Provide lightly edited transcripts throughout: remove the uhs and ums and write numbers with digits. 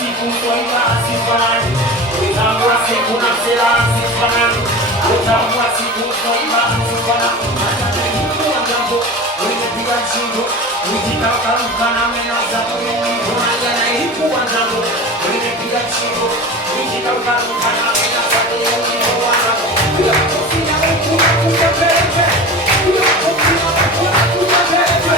siku kwa sifanani. Utamu wa siku na msela sifanani. Utamu wa siku kwa sifanani. Hata nikuwa jambo, ulimepiga shingo. Ukitaka ukana meno za kuni. Unajana ilikuwa jambo, ulimepiga shingo. Ukitaka ukana meno za kuni. Bila kufia unakuja pepe. Bila kufia unakuja pepe.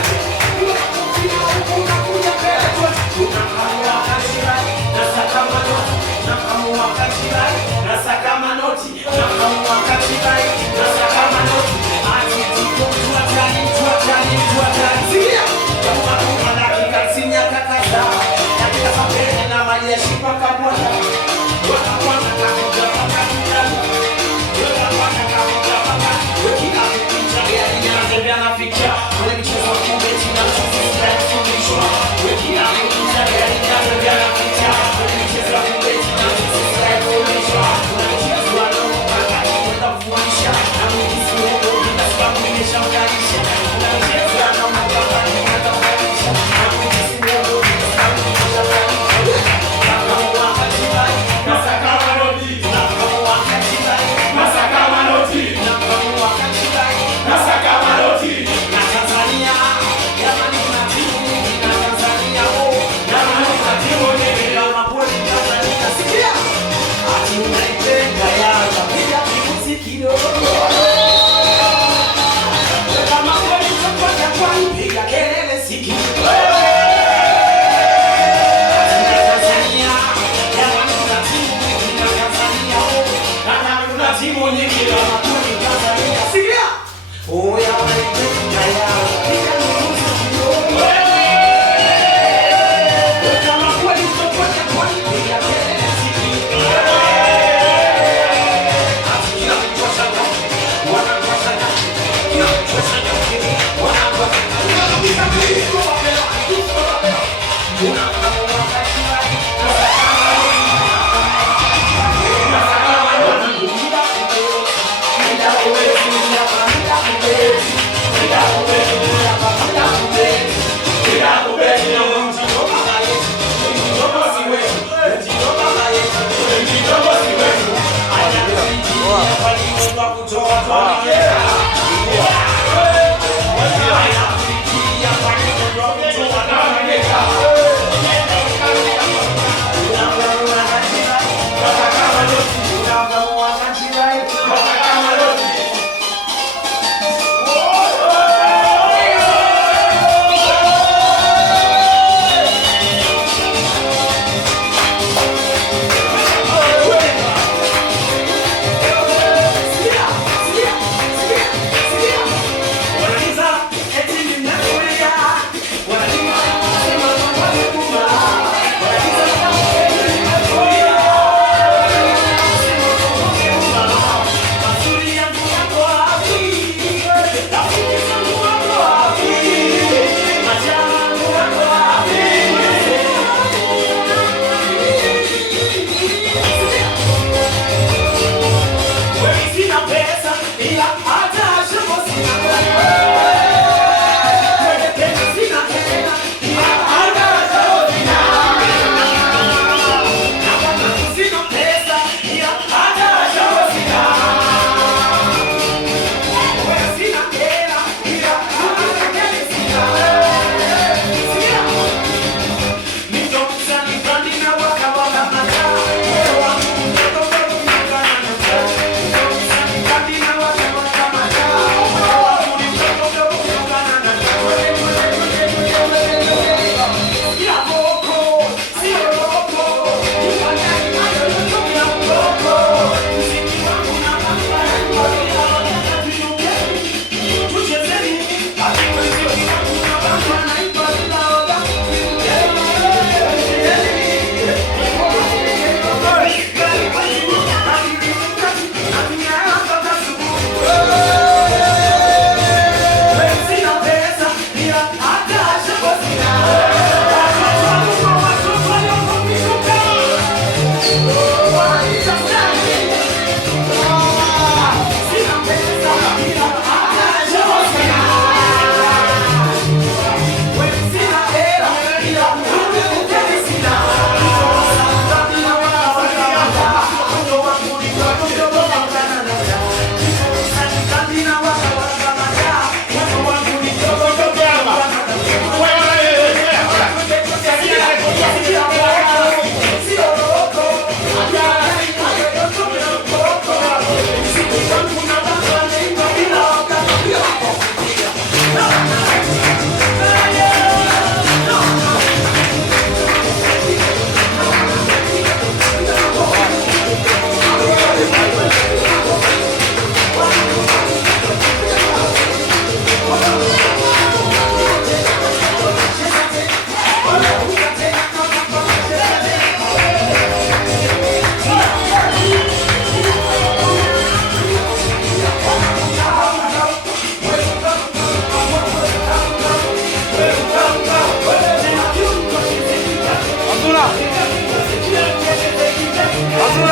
Bila kufia unakuja pepe. Unakamua kashirai na sakamanoti. Unakamua kashirai na sakamanoti. Unakamua kashirai na sakamanoti. Ati tiko tuatani. Sikia! Kama kuna dakika sinya kakaza. Dakika sabene na majeshi paka bwana. Wana kakika.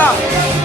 Haleluya.